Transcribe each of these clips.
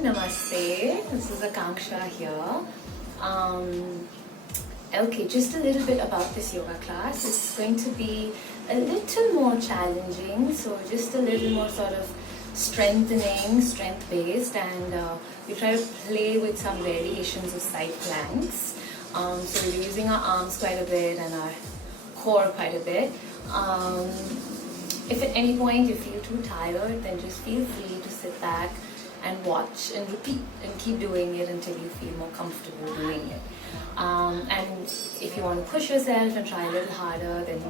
Namaste. This is Akanksha here. Okay, just a little bit about this yoga class. It's going to be a little more challenging, so just a little more sort of strengthening, strength-based, and we try to play with some variations of side planks. So we're using our arms quite a bit and our core quite a bit. If at any point you feel too tired, then just feel free to sit back and watch and repeat and keep doing it until you feel more comfortable doing it. And if you want to push yourself and try a little harder, then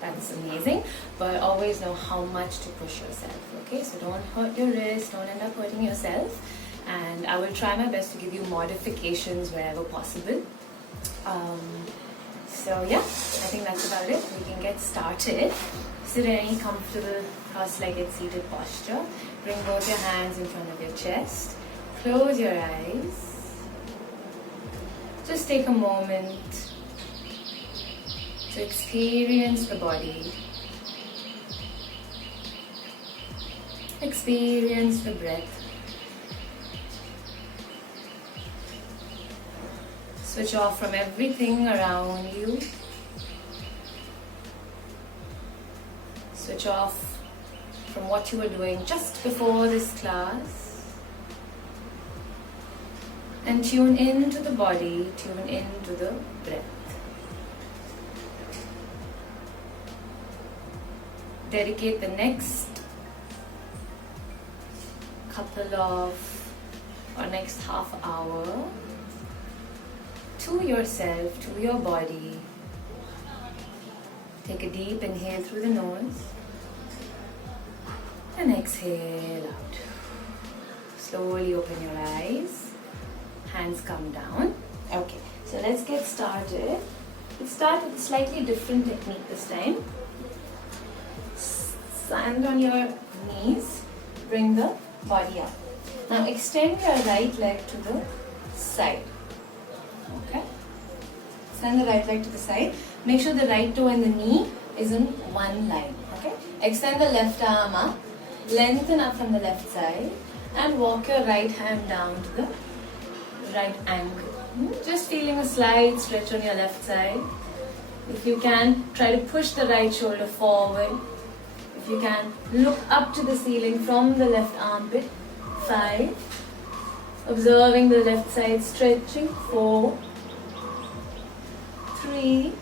that's amazing, but always know how much to push yourself, okay? So don't hurt your wrist, don't end up hurting yourself, and I will try my best to give you modifications wherever possible. So yeah, I think that's about it. We can get started. Sit in any comfortable cross-legged seated posture. Bring both your hands in front of your chest. Close your eyes. Just take a moment to experience the body. Experience the breath. Switch off from everything around you. Switch off from what you were doing just before this class. And tune into the body, tune into the breath. Dedicate the next next half hour to yourself, to your body. Take a deep inhale through the nose and exhale out. Slowly open your eyes. Hands come down. Okay, so let's get started. Let's start with a slightly different technique this time. Stand on your knees. Bring the body up. Now extend your right leg to the side. Okay? Extend the right leg to the side. Make sure the right toe and the knee is in one line. Okay? Extend the left arm up. Lengthen up from the left side. And walk your right hand down to the right ankle. Just feeling a slight stretch on your left side. If you can, try to push the right shoulder forward. If you can, look up to the ceiling from the left armpit. 5. Observing the left side stretching. 4. 3.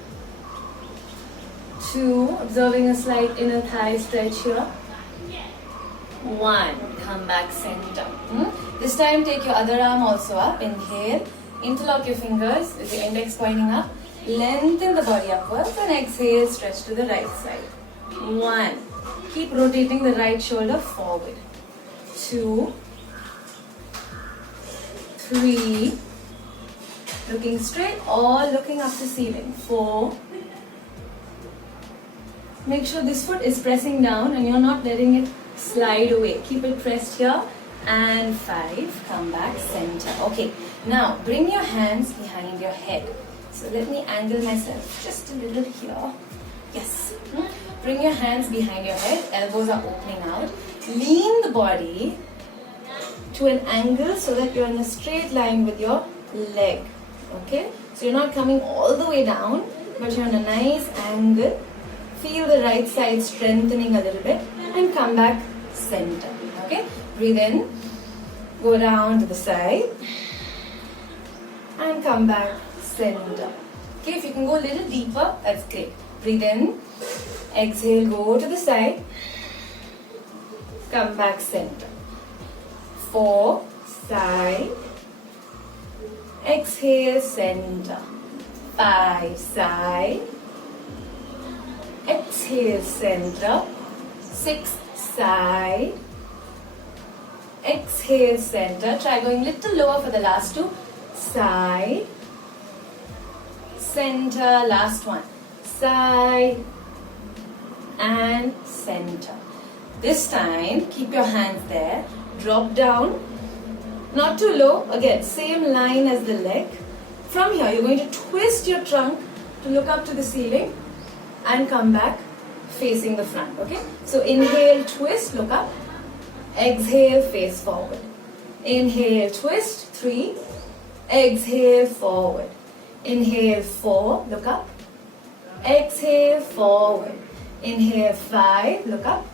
2. Observing a slight inner thigh stretch here. 1. Come back center. This time take your other arm also up. Inhale. Interlock your fingers with your index pointing up. Lengthen the body upwards and exhale. Stretch to the right side. 1. Keep rotating the right shoulder forward. 2. 3. Looking straight or looking up to ceiling. 4. Make sure this foot is pressing down and you're not letting it slide away. Keep it pressed here. And 5. Come back center. Okay. Now bring your hands behind your head. So let me angle myself just a little here. Yes. Bring your hands behind your head. Elbows are opening out. Lean the body to an angle so that you're in a straight line with your leg. Okay? So you're not coming all the way down, but you're in a nice angle. Feel the right side strengthening a little bit and come back center. Okay? Breathe in. Go down to the side and come back center. Okay? If you can go a little deeper, that's great. Breathe in. Exhale, go to the side. Come back center. 4, side. Exhale, center. 5, side. Exhale, center. 6, side. Exhale, center. Try going a little lower for the last 2. Side. Center. Last one. Side. And center. This time, keep your hands there. Drop down. Not too low. Again, same line as the leg. From here, you're going to twist your trunk to look up to the ceiling and come back facing the front. Okay? So inhale, twist, look up. Exhale, face forward. Inhale, twist. 3. Exhale, forward. Inhale, 4. Look up. Exhale, forward. Inhale, 5. Look up.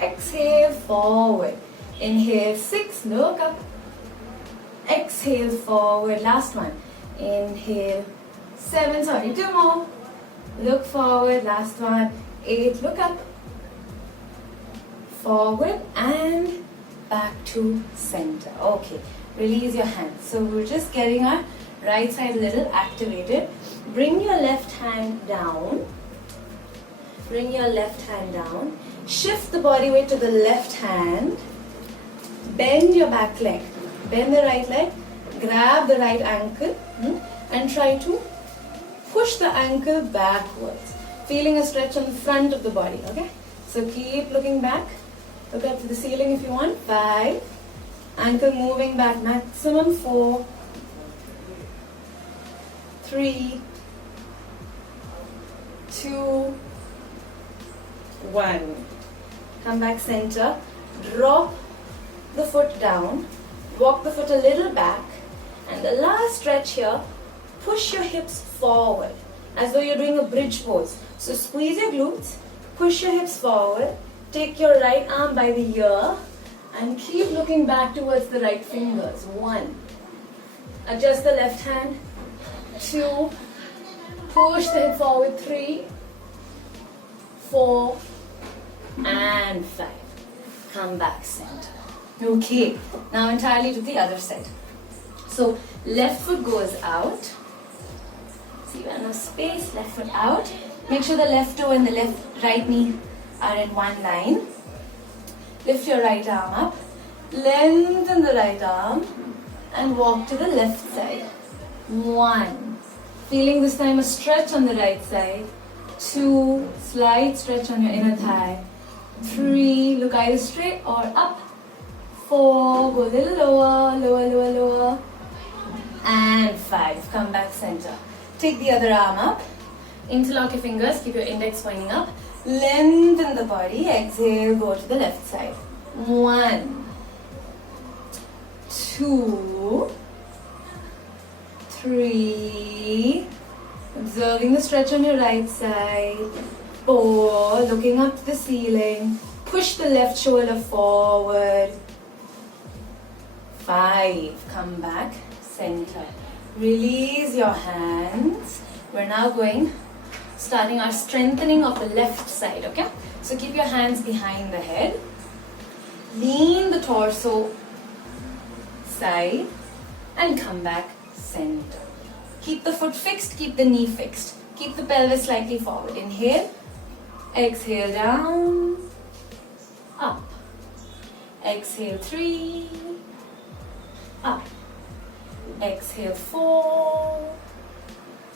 Exhale, forward. Inhale, 6. Look up. Exhale, forward. Last one. Inhale, 7. Sorry, 2 more. Look forward. Last one. 8. Look up. Forward and back to center. Okay. Release your hands. So we're just getting our right side a little activated. Bring your left hand down. Bring your left hand down. Shift the body weight to the left hand. Bend your back leg. Bend the right leg. Grab the right ankle and try to push the ankle backwards. Feeling a stretch on the front of the body. Okay? So keep looking back. Look up to the ceiling if you want. 5. Ankle moving back. Maximum 4. 3. 2. 1. Come back center. Drop the foot down. Walk the foot a little back. And the last stretch here, push your hips forward as though you're doing a bridge pose. So squeeze your glutes, push your hips forward, take your right arm by the ear and keep looking back towards the right fingers. 1. Adjust the left hand. 2. Push the hip forward. 3. 4. And 5. Come back center. Okay, now entirely to the other side. So left foot goes out. See, we have no space. Left foot out. Make sure the left toe and the right knee are in one line. Lift your right arm up. Lengthen the right arm and walk to the left side. 1. Feeling this time a stretch on the right side. 2. Slight stretch on your inner thigh. 3. Look either straight or up. 4. Go a little lower, lower, lower, lower. And 5. Come back center. Take the other arm up. Interlock your fingers. Keep your index pointing up. Lengthen the body. Exhale. Go to the left side. 1. 2. 3. Observing the stretch on your right side. 4. Looking up to the ceiling. Push the left shoulder forward. 5. Come back center. Release your hands. We're now starting our strengthening of the left side, okay? So keep your hands behind the head. Lean the torso side and come back center. Keep the foot fixed, keep the knee fixed. Keep the pelvis slightly forward. Inhale, exhale down, up. Exhale 3, up. Exhale 4,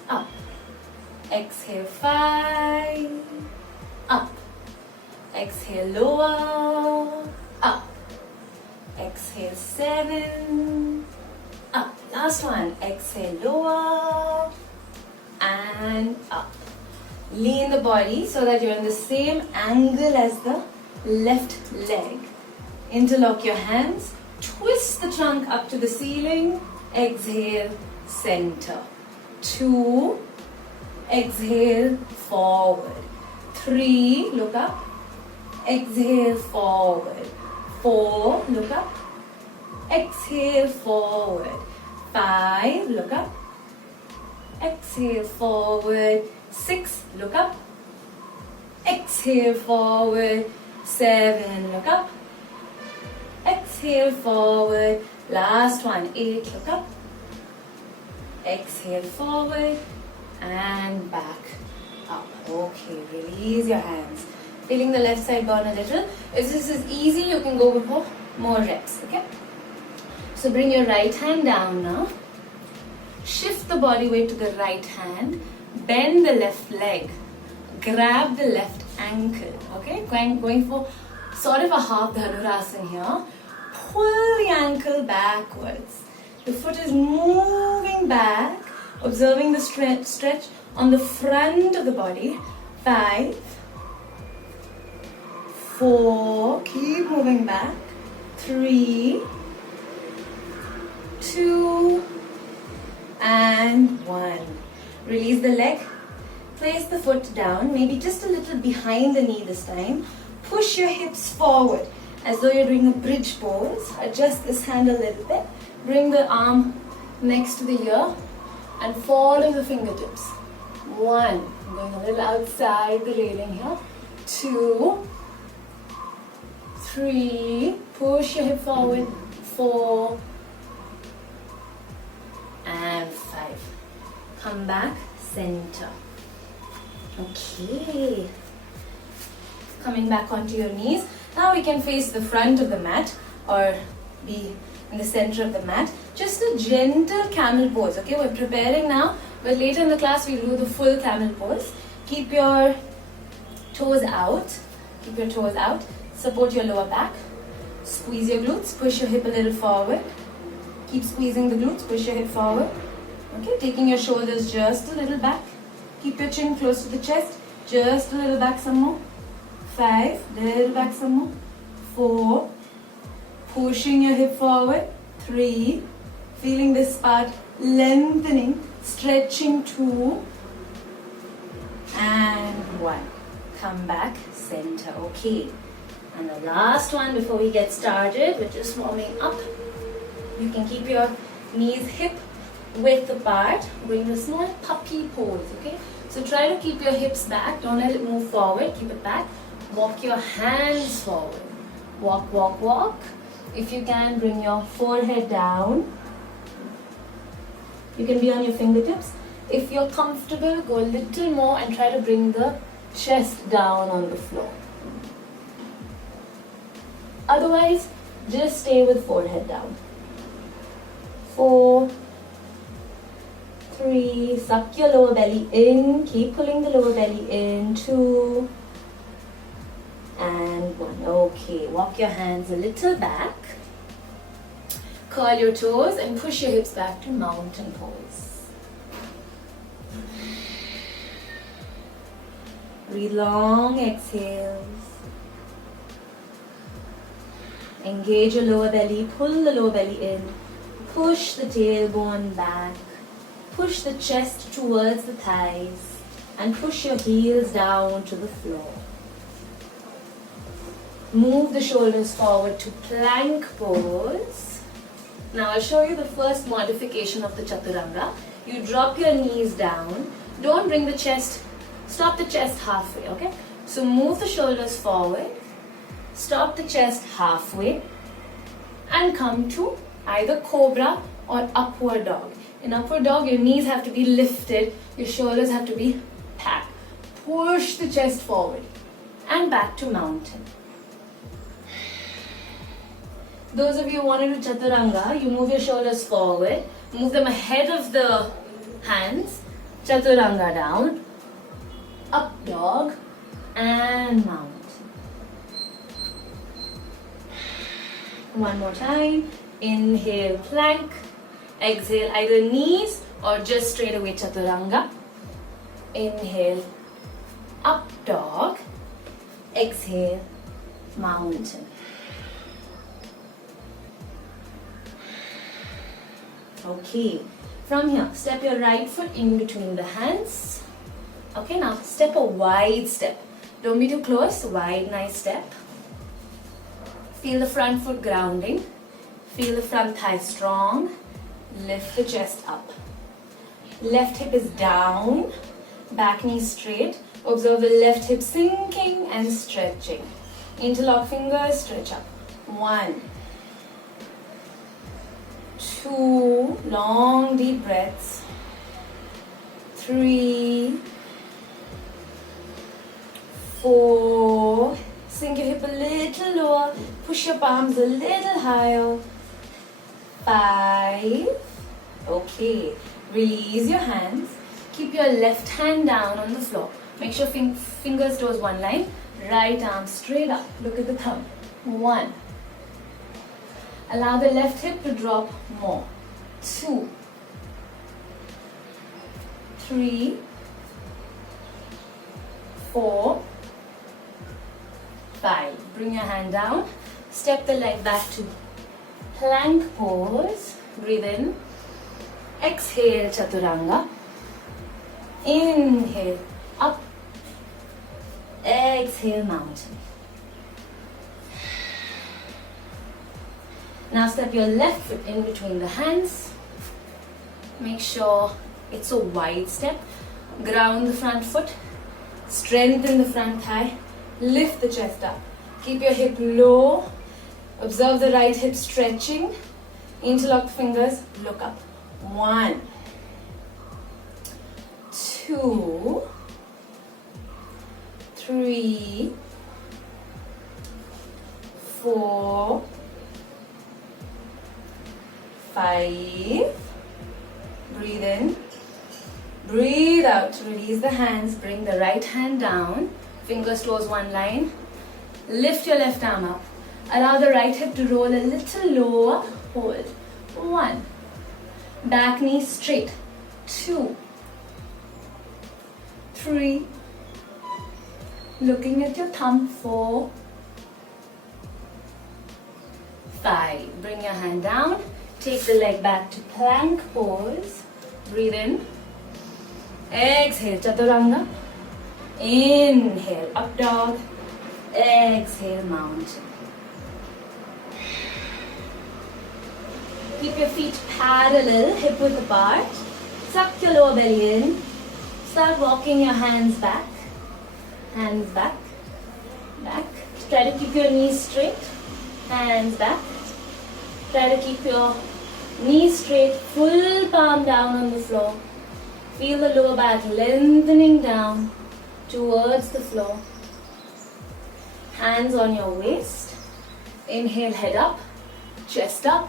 up. Exhale 5, up. Exhale lower, up. Exhale 7, up. Last one. Exhale lower and up. Lean the body so that you're in the same angle as the left leg. Interlock your hands. Twist the trunk up to the ceiling. Exhale, center. 2. Exhale, forward. 3. Look up. Exhale, forward. 4. Look up. Exhale, forward. 5. Look up. Exhale, forward. 6. Look up. Exhale, forward. 7. Look up. Exhale, forward. Last one. 8. Look up. Exhale, forward. And back up. Okay, release your hands. Feeling the left side burn a little. If this is easy, you can go for more reps, okay? So bring your right hand down now. Shift the body weight to the right hand. Bend the left leg. Grab the left ankle, okay? Going for sort of a half dhanurasana here. Pull the ankle backwards. The foot is moving back. Observing the stretch on the front of the body. 5, 4, keep moving back. 3, foot down, maybe just a little behind the knee this time. Push your hips forward as though you're doing a bridge pose. Adjust this hand a little bit. Bring the arm next to the ear and follow the fingertips. 1, I'm going a little outside the railing here. 2, 3, push your hip forward. 4 and 5. Come back, center. Okay. Coming back onto your knees. Now we can face the front of the mat or be in the center of the mat. Just a gentle camel pose. Okay, we're preparing now, but later in the class we'll do the full camel pose. Keep your toes out. Keep your toes out. Support your lower back. Squeeze your glutes. Push your hip a little forward. Keep squeezing the glutes. Push your hip forward. Okay, taking your shoulders just a little back. Keep your chin close to the chest. Just a little back some more. 5, little back some more. 4, pushing your hip forward. 3, feeling this part lengthening, stretching. 2 and 1. Come back, center. Okay. And the last one before we get started, we're just warming up. You can keep your knees hip width apart. Bring a small puppy pose, okay? So try to keep your hips back. Don't let it move forward. Keep it back. Walk your hands forward. Walk, walk, walk. If you can, bring your forehead down. You can be on your fingertips. If you're comfortable, go a little more and try to bring the chest down on the floor. Otherwise, just stay with forehead down. 4, 3, suck your lower belly in. Keep pulling the lower belly in. 2 and 1. Okay, walk your hands a little back. Curl your toes and push your hips back to mountain pose. Breathe long exhales. Engage your lower belly, pull the lower belly in. Push the tailbone back. Push the chest towards the thighs. And push your heels down to the floor. Move the shoulders forward to plank pose. Now I'll show you the first modification of the chaturanga. You drop your knees down. Don't bring the chest, stop the chest halfway, okay? So move the shoulders forward. Stop the chest halfway. And come to either cobra or upward dog. In upward dog, your knees have to be lifted. Your shoulders have to be packed. Push the chest forward. And back to mountain. Those of you who want to do chaturanga, you move your shoulders forward, move them ahead of the hands, chaturanga down, up dog, and mount. One more time. Inhale, plank. Exhale, either knees or just straight away chaturanga. Inhale, up dog. Exhale, mountain. Okay, from here, step your right foot in between the hands. Okay, now step a wide step. Don't be too close, wide, nice step. Feel the front foot grounding. Feel the front thigh strong. Lift the chest up. Left hip is down. Back knee straight. Observe the left hip sinking and stretching. Interlock fingers, stretch up. 1, 2, long deep breaths. 3, 4, sink your hip a little lower, push your palms a little higher. 5, okay, release your hands, keep your left hand down on the floor. Make sure fingers toes one line, right arm straight up, look at the thumb. 1, allow the left hip to drop more. 2, 3, 4, 5. Bring your hand down. Step the leg back to plank pose. Breathe in. Exhale, chaturanga. Inhale, up Exhale, mountain. Now step your left foot in between the hands. Make sure it's a wide step. Ground the front foot. Strengthen the front thigh. Lift the chest up. Keep your hip low. Observe the right hip stretching. Interlock the fingers. Look up. 1, 2, 3, 4, 5. Breathe in. Breathe out. Release the hands. Bring the right hand down. Fingers towards one line. Lift your left arm up. Allow the right hip to roll a little lower. Hold. 1. Back knee straight. 2, 3. Looking at your thumb. 4, 5. Bring your hand down. Take the leg back to plank pose. Breathe in. Exhale, chaturanga. Inhale, up dog. Exhale, mountain. Keep your feet parallel, hip width apart. Suck your lower belly in. Start walking your hands back. Hands back. Back. Try to keep your knees straight. Hands back. Try to keep your knees straight. Full palm down on the floor. Feel the lower back lengthening down towards the floor. Hands on your waist. Inhale, head up. Chest up.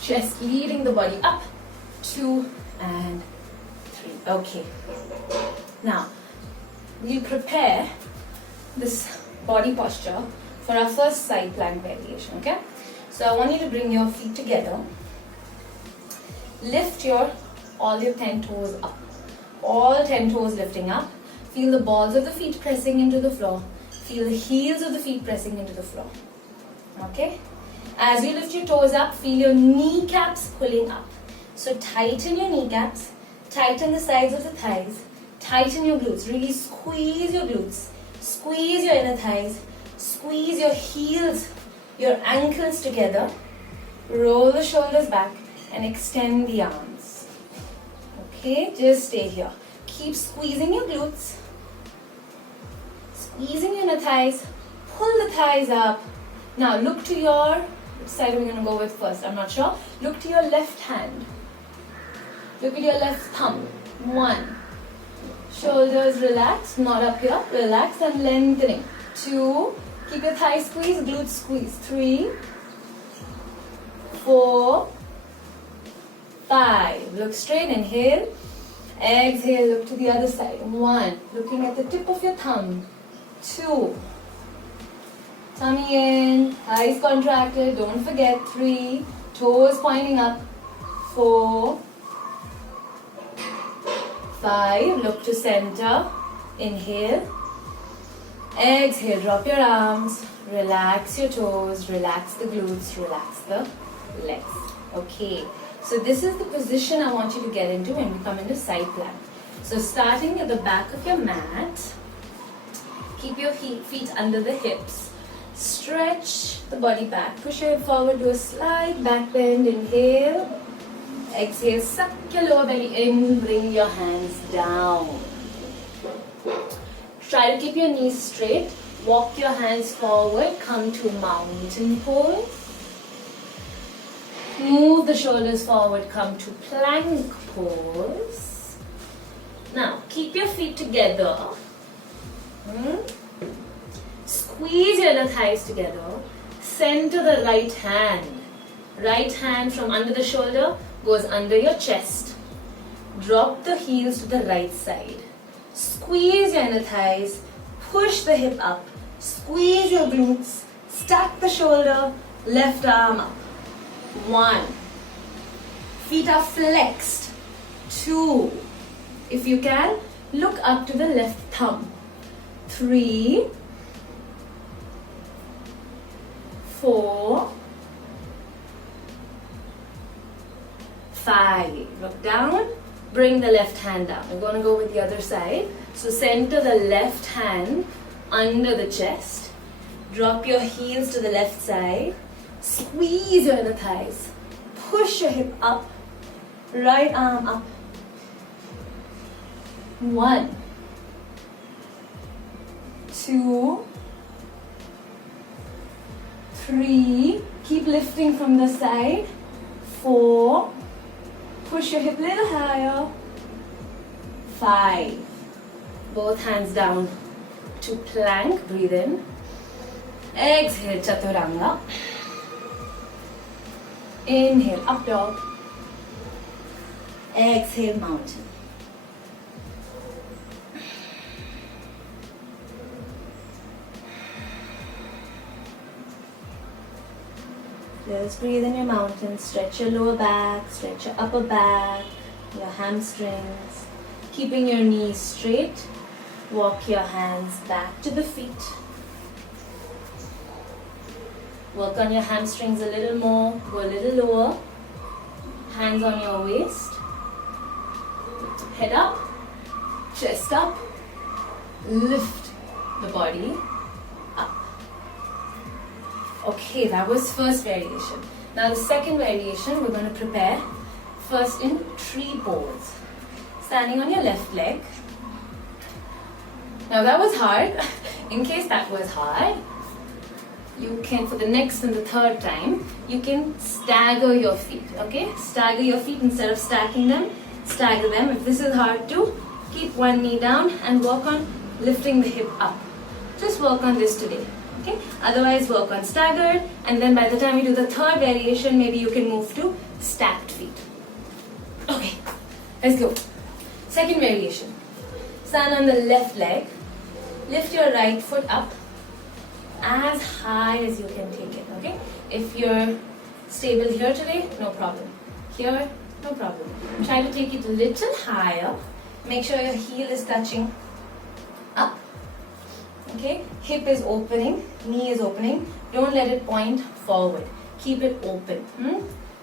Chest leading the body up. 2 and 3. Okay. Now, we'll prepare this body posture for our first side plank variation, okay? So I want you to bring your feet together. Lift all your 10 toes up. All 10 toes lifting up. Feel the balls of the feet pressing into the floor. Feel the heels of the feet pressing into the floor. Okay? As you lift your toes up, feel your kneecaps pulling up. So tighten your kneecaps, tighten the sides of the thighs, tighten your glutes, really squeeze your glutes, squeeze your inner thighs, squeeze your heels, your ankles together, roll the shoulders back and extend the arms. Okay, just stay here. Keep squeezing your glutes, squeezing your inner thighs, pull the thighs up. Now look to your, which side are we going to go with first? I'm not sure. Look to your left hand. Look at your left thumb. 1. Shoulders relaxed, not up here. Relax and lengthening. 2. Keep your thighs squeezed, glutes squeezed. 3, 4, 5. Look straight, inhale. Exhale, look to the other side. 1. Looking at the tip of your thumb. 2. Tummy in, thighs contracted, don't forget. 3, toes pointing up. 4, 5, look to center. Inhale. Exhale, drop your arms. Relax your toes, relax the glutes, relax the legs. Okay, so this is the position I want you to get into when we come into side plank. So starting at the back of your mat, keep your feet under the hips. Stretch the body back. Push your head forward, do a slight back bend. Inhale. Exhale, suck your lower belly in. Bring your hands down. Try to keep your knees straight. Walk your hands forward. Come to mountain pose. Move the shoulders forward. Come to plank pose. Now, keep your feet together. Squeeze your inner thighs together. Center the right hand. Right hand from under the shoulder goes under your chest. Drop the heels to the right side. Squeeze your inner thighs. Push the hip up. Squeeze your glutes. Stack the shoulder. Left arm up. 1. Feet are flexed. 2. If you can, look up to the left thumb. 3, 4, 5. Look down. Bring the left hand down. We're going to go with the other side. So center the left hand under the chest. Drop your heels to the left side. Squeeze your inner thighs. Push your hip up. Right arm up. 1, 2, 3. Keep lifting from the side. 4. Push your hip a little higher. 5. Both hands down to plank. Breathe in. Exhale, chaturanga. Inhale, up dog. Exhale, mountain. Just breathe in your mountain. Stretch your lower back, stretch your upper back, your hamstrings. Keeping your knees straight. Walk your hands back to the feet. Work on your hamstrings a little more. Go a little lower. Hands on your waist. Head up. Chest up. Lift the body up. Okay, that was first variation. Now the second variation we're going to prepare first in tree pose. Standing on your left leg. Now that was hard. In case that was hard, you can, for the next and the third time, you can stagger your feet, okay? Stagger your feet instead of stacking them. Stagger them. If this is hard too, keep one knee down and work on lifting the hip up. Just work on this today, okay? Otherwise, work on staggered, and then by the time you do the third variation, maybe you can move to stacked feet. Okay, let's go. Second variation. Stand on the left leg. Lift your right foot up as high as you can take it, okay? If you're stable here today, no problem. Here, no problem. Try to take it a little higher. Make sure your heel is touching up, okay? Hip is opening, knee is opening. Don't let it point forward. Keep it open.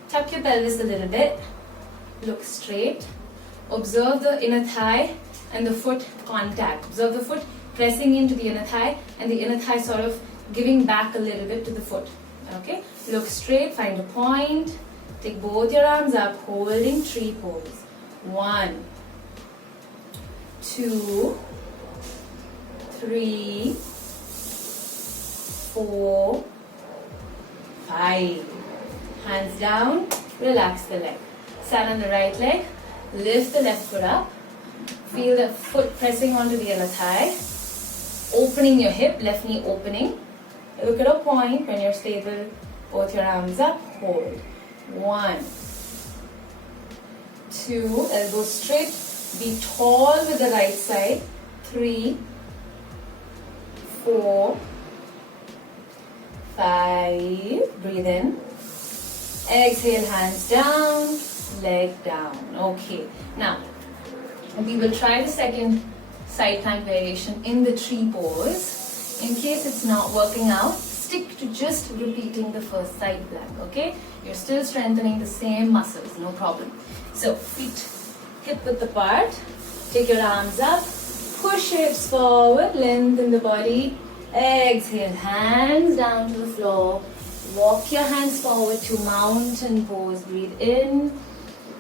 Tuck your pelvis a little bit. Look straight. Observe the inner thigh and the foot contact. Observe the foot pressing into the inner thigh and the inner thigh sort of giving back a little bit to the foot. Okay? Look straight, find a point. Take both your arms up, holding tree pose. 1, 2, 3, 4, 5. Hands down, relax the leg. Stand on the right leg, lift the left foot up. Feel the foot pressing onto the inner thigh. Opening your hip, left knee opening. Look at a point when you're stable. Both your arms up, hold. 1, 2, elbows straight. Be tall with the right side. 3, 4, 5. Breathe in. Exhale, hands down, leg down. Okay. Now, we will try the second side plank variation in the tree pose. In case it's not working out, stick to just repeating the first side plank, okay? You're still strengthening the same muscles, no problem. So, feet hip width apart. Take your arms up. Push your hips forward, lengthen the body. Exhale, hands down to the floor. Walk your hands forward to mountain pose. Breathe in,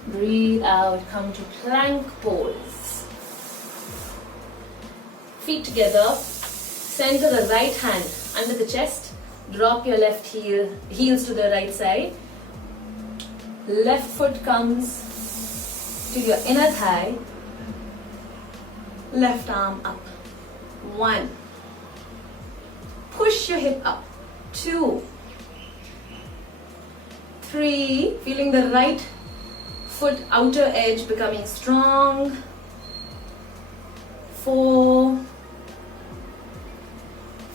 breathe out. Come to plank pose. Feet together. Center the right hand under the chest. Drop your left heels to the right side. Left foot comes to your inner thigh. Left arm up. 1. Push your hip up. 2. 3. Feeling the right foot outer edge becoming strong. 4.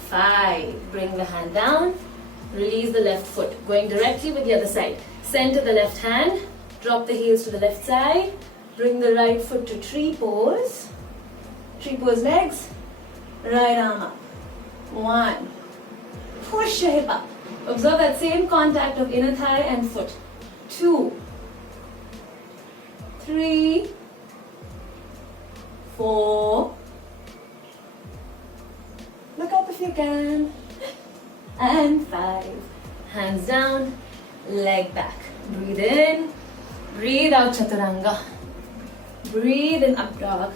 5. Bring the hand down. Release the left foot. Going directly with the other side. Center the left hand. Drop the heels to the left side. Bring the right foot to tree pose. Tree pose legs. Right arm up. 1. Push your hip up. Observe that same contact of inner thigh and foot. 2. 3. 4. Look down, leg back. Breathe in, breathe out chaturanga. Breathe in up dog.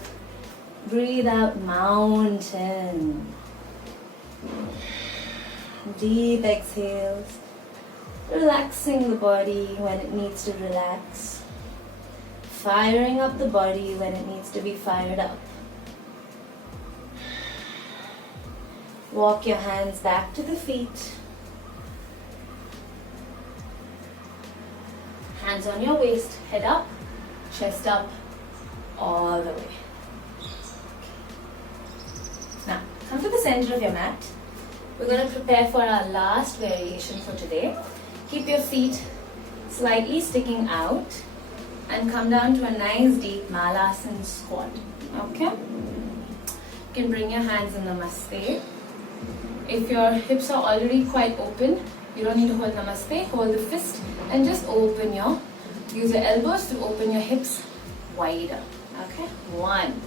Breathe out mountain. Deep exhales. Relaxing the body when it needs to relax. Firing up the body when it needs to be fired up. Walk your hands back to the feet. Hands on your waist, head up, chest up, all the way. Now, come to the center of your mat. We're going to prepare for our last variation for today. Keep your feet slightly sticking out and come down to a nice deep Malasana squat. Okay? You can bring your hands in Namaste. If your hips are already quite open, you don't need to hold Namaste. Hold the fist and just use your elbows to open your hips wider. Okay? 1.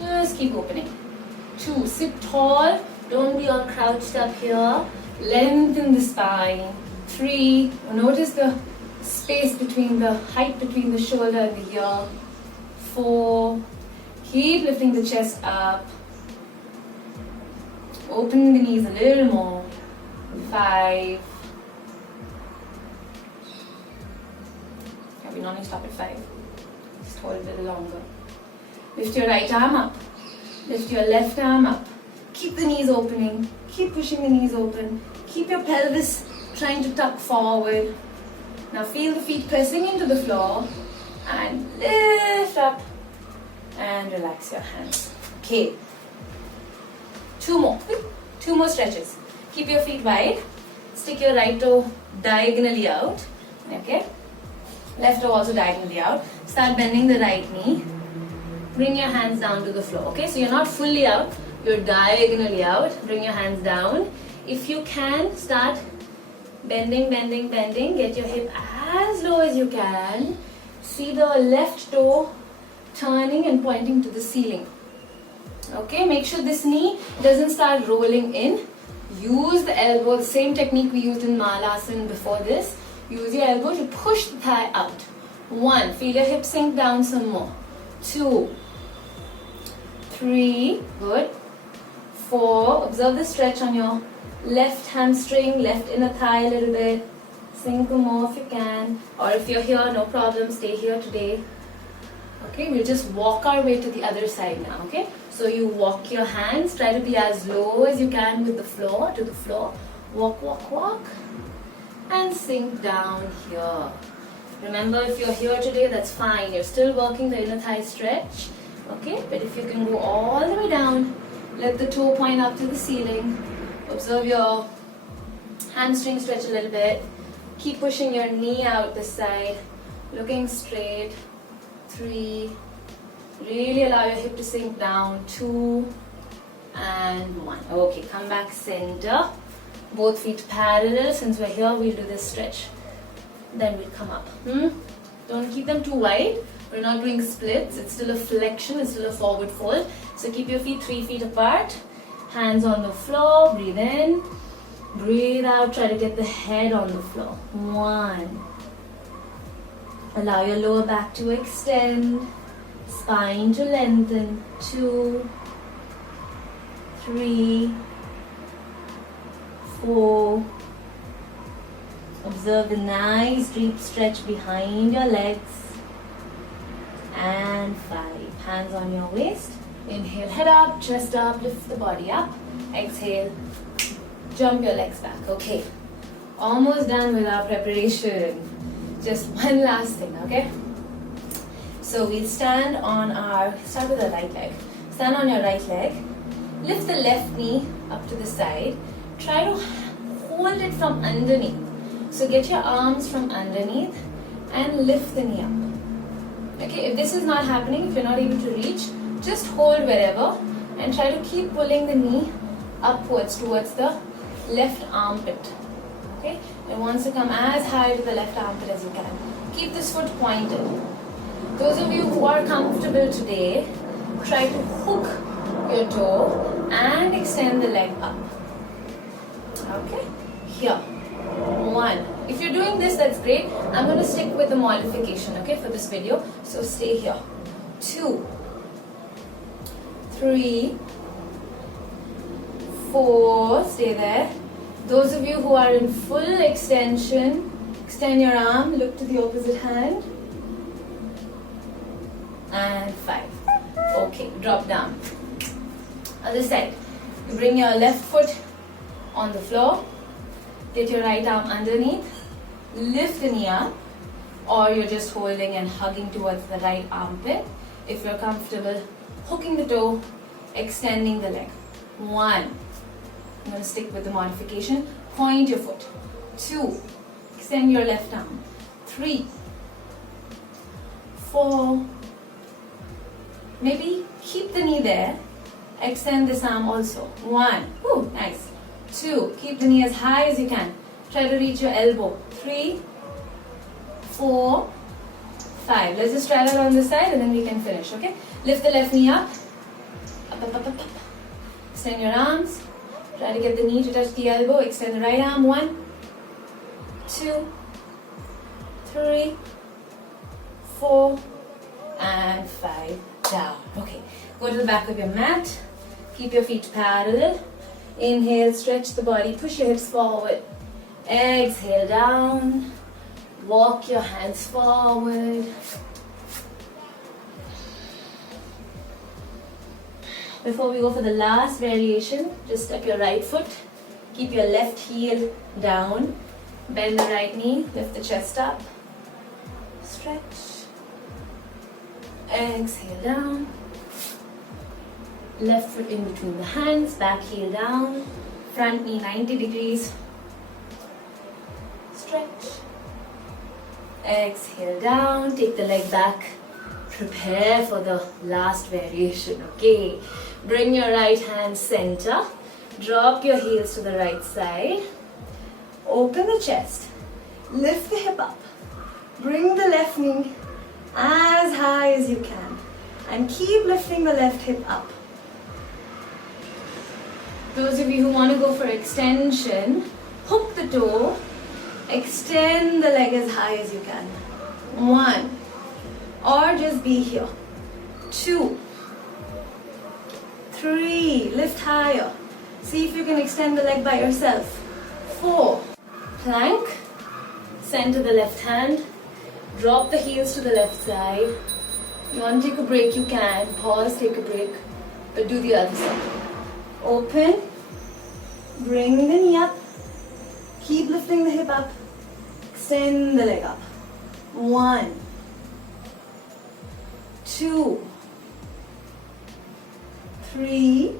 Just keep opening. 2. Sit tall. Don't be all crouched up here. Lengthen the spine. 3. Notice the space between the height between the shoulder and the ear. 4. Keep lifting the chest up. Open the knees a little more. 5. We normally stop at 5. Just hold a little longer. Lift your right arm up. Lift your left arm up. Keep the knees opening. Keep pushing the knees open. Keep your pelvis trying to tuck forward. Now feel the feet pressing into the floor. And lift up. And relax your hands. Okay. 2 more. 2 more stretches. Keep your feet wide. Stick your right toe diagonally out. Okay. Left toe also diagonally out. Start bending the right knee. Bring your hands down to the floor. Okay, so you're not fully out. You're diagonally out. Bring your hands down. If you can, start bending, bending, bending. Get your hip as low as you can. See the left toe turning and pointing to the ceiling. Okay, make sure this knee doesn't start rolling in. Use the elbow, the same technique we used in Malasana before this. Use your elbow to push the thigh out. 1. Feel your hip sink down some more. 2. 3. Good. 4. Observe the stretch on your left hamstring, left inner thigh a little bit. Sink more if you can. Or if you're here, no problem, stay here today. Okay, we'll just walk our way to the other side now, okay? So you walk your hands, try to be as low as you can with the floor, to the floor. Walk, walk, walk. And sink down here. Remember, if you're here today, that's fine. You're still working the inner thigh stretch. Okay, but if you can go all the way down, let the toe point up to the ceiling. Observe your hamstring stretch a little bit. Keep pushing your knee out this side. Looking straight. 3. Really allow your hip to sink down. 2 and 1. Okay, come back center. Both feet parallel. Since we're here, we'll do this stretch. Then we'll come up. Don't keep them too wide. We're not doing splits. It's still a flexion. It's still a forward fold. So keep your feet 3 feet apart. Hands on the floor. Breathe in. Breathe out. Try to get the head on the floor. 1. Allow your lower back to extend. Spine to lengthen. 2. 3. 4. Observe the nice deep stretch behind your legs. And 5. Hands on your waist. Inhale, head up, chest up, lift the body up. Exhale, jump your legs back. Okay, almost done with our preparation. Just one last thing, okay? So we'll start with the right leg. Stand on your right leg. Lift the left knee up to the side. Try to hold it from underneath. So get your arms from underneath and lift the knee up. Okay, if this is not happening, if you're not able to reach, just hold wherever and try to keep pulling the knee upwards towards the left armpit. Okay, it wants to come as high to the left armpit as you can. Keep this foot pointed. Those of you who are comfortable today, try to hook your toe and extend the leg up. Okay, here. 1. If you're doing this, that's great. I'm going to stick with the modification, okay, for this video. So stay here. 2, 3, 4, stay there. Those of you who are in full extension, extend your arm, look to the opposite hand. And 5. Okay, drop down. Other side. You bring your left foot on the floor. Get your right arm underneath. Lift the knee up. Or you're just holding and hugging towards the right armpit. If you're comfortable, hooking the toe, extending the leg. 1. I'm going to stick with the modification. Point your foot. 2. Extend your left arm. 3. 4. Maybe keep the knee there. Extend this arm also. 1. Ooh, nice. 2. Keep the knee as high as you can. Try to reach your elbow. 3, 4, 5. Let's just try that on this side and then we can finish, okay? Lift the left knee up. Up, up, up, up, up. Extend your arms. Try to get the knee to touch the elbow. Extend the right arm. 1, 2, 3, 4, and 5. Down. Okay. Go to the back of your mat. Keep your feet parallel. Inhale, stretch the body. Push your hips forward. Exhale down. Walk your hands forward. Before we go for the last variation, just step your right foot. Keep your left heel down. Bend the right knee. Lift the chest up. Stretch. Exhale down. Left foot in between the hands. Back heel down. Front knee 90 degrees. Stretch. Exhale down. Take the leg back. Prepare for the last variation, okay? Bring your right hand center. Drop your heels to the right side. Open the chest. Lift the hip up. Bring the left knee as high as you can. And keep lifting the left hip up. Those of you who want to go for extension, hook the toe. Extend the leg as high as you can. 1. Or just be here. 2, 3, lift higher. See if you can extend the leg by yourself. 4, plank, center the left hand, drop the heels to the left side. You want to take a break, you can. Pause, take a break, but do the other side. Open, bring the knee up, keep lifting the hip up, extend the leg up. 1, 2, 3,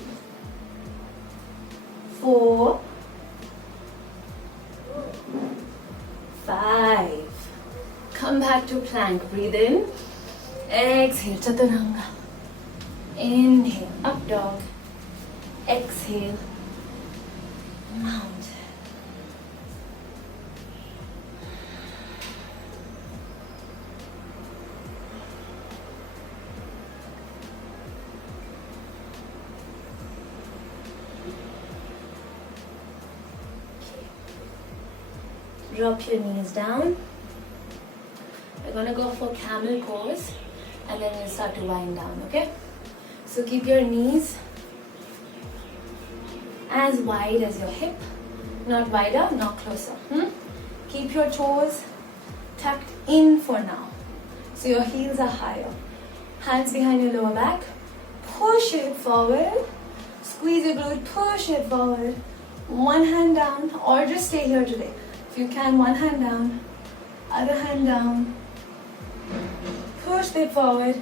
4, 5. Come back to plank. Breathe in. Exhale, chaturanga. Inhale, up dog. Exhale, mount. Drop your knees down. We're going to go for camel pose and then we'll start to wind down, okay? So keep your knees as wide as your hip, not wider, not closer. Keep your toes tucked in for now. So your heels are higher. Hands behind your lower back. Push your hip forward. Squeeze your glute, push your hip forward. One hand down or just stay here today. If you can, one hand down, other hand down. Push the hip forward.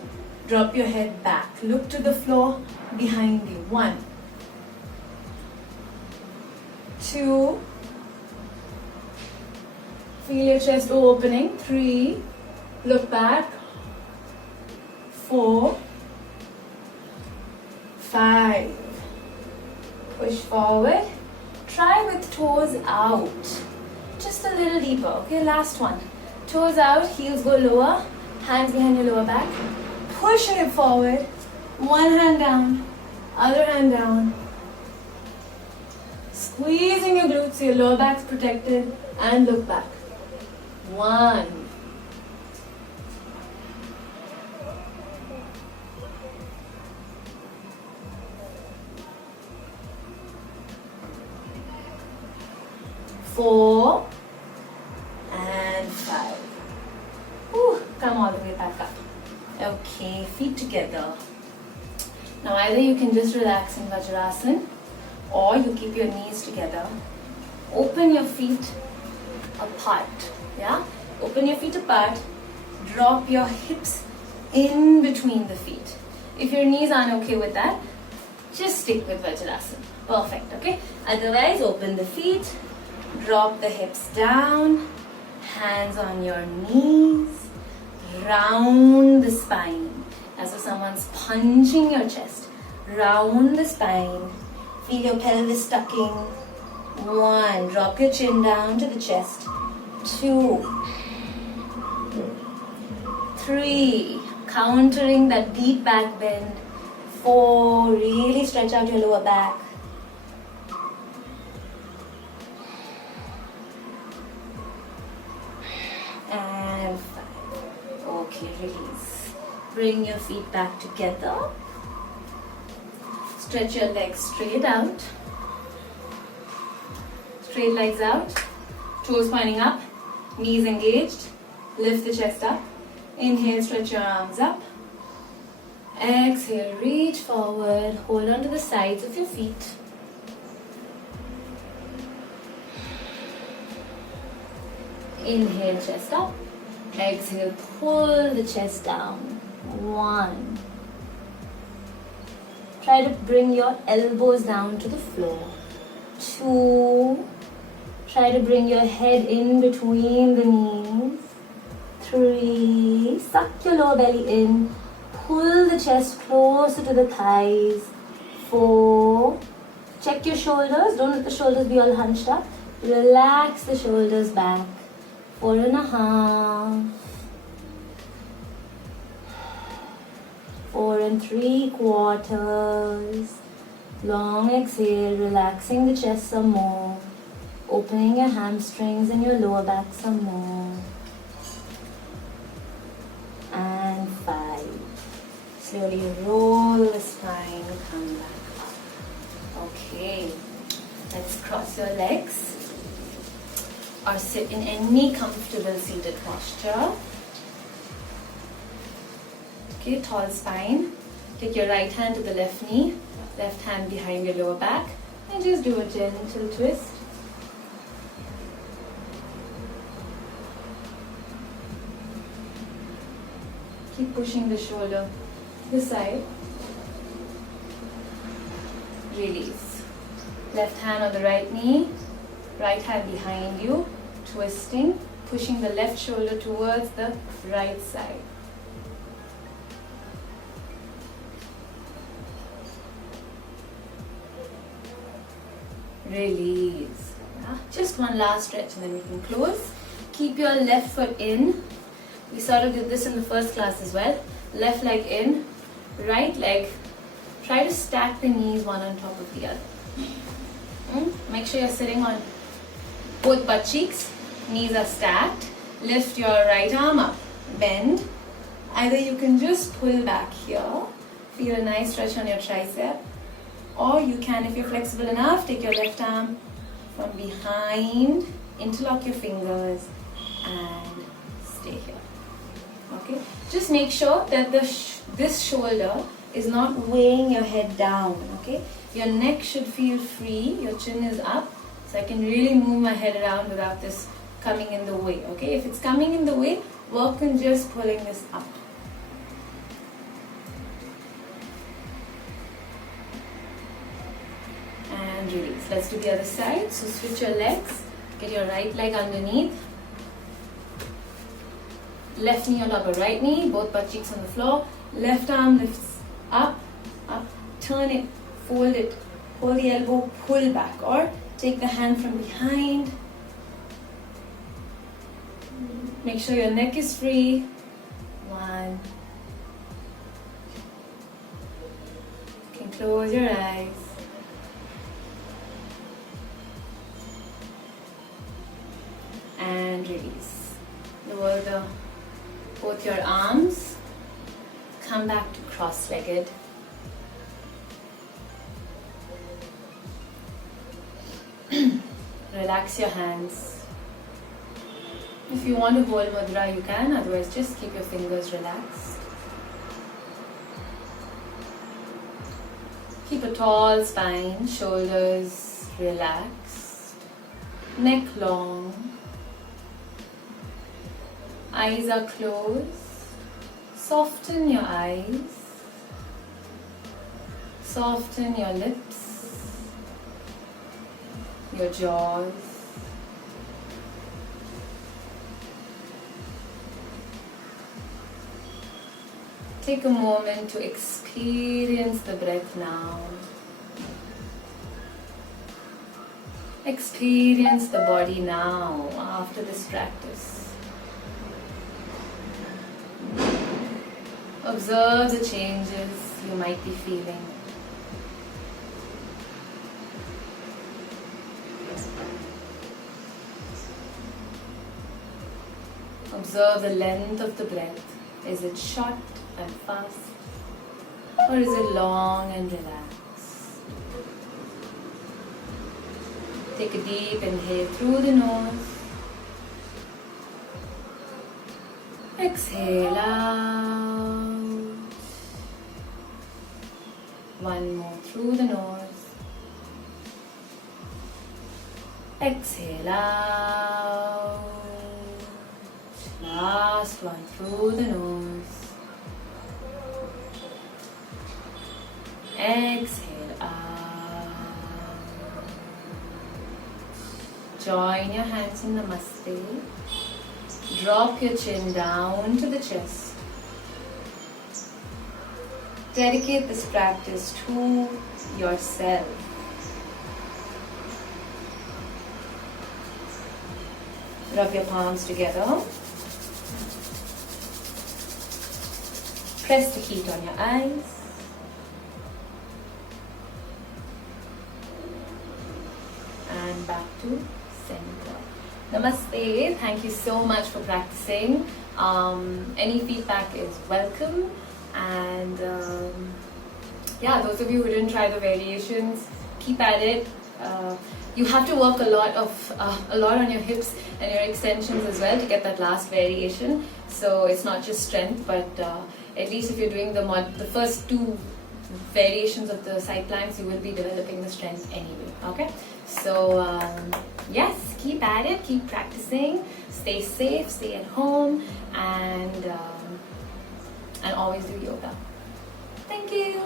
Drop your head back. Look to the floor behind you. 1, 2. Feel your chest opening. 3. Look back. 4, 5. Push forward. Try with toes out. Just a little deeper. Okay, last one. Toes out, heels go lower. Hands behind your lower back. Push your hip forward. One hand down, other hand down. squeezing your glutes so your lower back's protected, and look back. 1. 4 and 5. Whew, come all the way back up. Okay, feet together. Now either you can just relax in Vajrasana or you keep your knees together. Open your feet apart. Yeah? Open your feet apart. Drop your hips in between the feet. If your knees aren't okay with that, just stick with Vajrasana. Perfect, okay? Otherwise, open the feet. Drop the hips down. Hands on your knees. Round the spine. As if someone's punching your chest. Round the spine. Feel your pelvis tucking. 1. Drop your chin down to the chest. 2. 3. Countering that deep back bend. 4. Really stretch out your lower back. And 5. Okay, release. Bring your feet back together. Stretch your legs straight out. Straight legs out. Toes pointing up. Knees engaged. Lift the chest up. Inhale, stretch your arms up. Exhale, reach forward. Hold on to the sides of your feet. Inhale, chest up. Exhale, pull the chest down. 1. Try to bring your elbows down to the floor. 2. Try to bring your head in between the knees. 3. Suck your lower belly in. Pull the chest closer to the thighs. 4. Check your shoulders. Don't let the shoulders be all hunched up. Relax the shoulders back. 4.5. 4 3/4. Long exhale, relaxing the chest some more. Opening your hamstrings and your lower back some more. And 5. Slowly roll the spine, come back up. Okay, let's cross your legs or sit in any comfortable seated posture. Okay, tall spine. Take your right hand to the left knee, left hand behind your lower back, and just do a gentle twist. Keep pushing the shoulder to the side. Release. Left hand on the right knee, right hand behind you, twisting, pushing the left shoulder towards the right side. Release. Yeah. Just one last stretch and then we can close. Keep your left foot in. We sort of did this in the first class as well. Left leg in, right leg. Try to stack the knees one on top of the other. Make sure you're sitting on both butt cheeks. Knees are stacked. Lift your right arm up. Bend. Either you can just pull back here. Feel a nice stretch on your tricep. Or you can, if you're flexible enough, take your left arm from behind, interlock your fingers, and stay here. Okay? Just make sure that this shoulder is not weighing your head down. Okay? Your neck should feel free. Your chin is up, so I can really move my head around without this coming in the way. Okay? If it's coming in the way, work on just pulling this up. And release. Let's do the other side. So switch your legs. Get your right leg underneath. Left knee on top of right knee. Both butt cheeks on the floor. Left arm lifts up, up. Turn it, fold it. Hold the elbow, pull back. Or take the hand from behind. Make sure your neck is free. 1. You can close your eyes. and release. Lower both your arms, come back to cross-legged. Relax your hands. If you want to hold mudra, you can, otherwise just keep your fingers relaxed. Keep a tall spine, shoulders relaxed, neck long, eyes are closed. Soften your eyes, soften your lips, your jaws. Take a moment to experience the breath now. Experience the body now after this practice. Observe the changes you might be feeling. Observe the length of the breath. Is it short and fast, or is it long and relaxed? Take a deep inhale through the nose. Exhale out. One more through the nose. Exhale out. Last one through the nose. Exhale out. Join your hands in Namaste. Drop your chin down to the chest. Dedicate this practice to yourself. Rub your palms together. Press the heat on your eyes. And back to center. Namaste. Thank you so much for practicing. Any feedback is welcome. And yeah, those of you who didn't try the variations, keep at it. You have to work a lot on your hips and your extensions as well to get that last variation. So it's not just strength, but at least if you're doing the first two variations of the side planks, you will be developing the strength anyway. Okay, so yes, keep at it, keep practicing, stay safe, stay at home, and always do yoga. Thank you.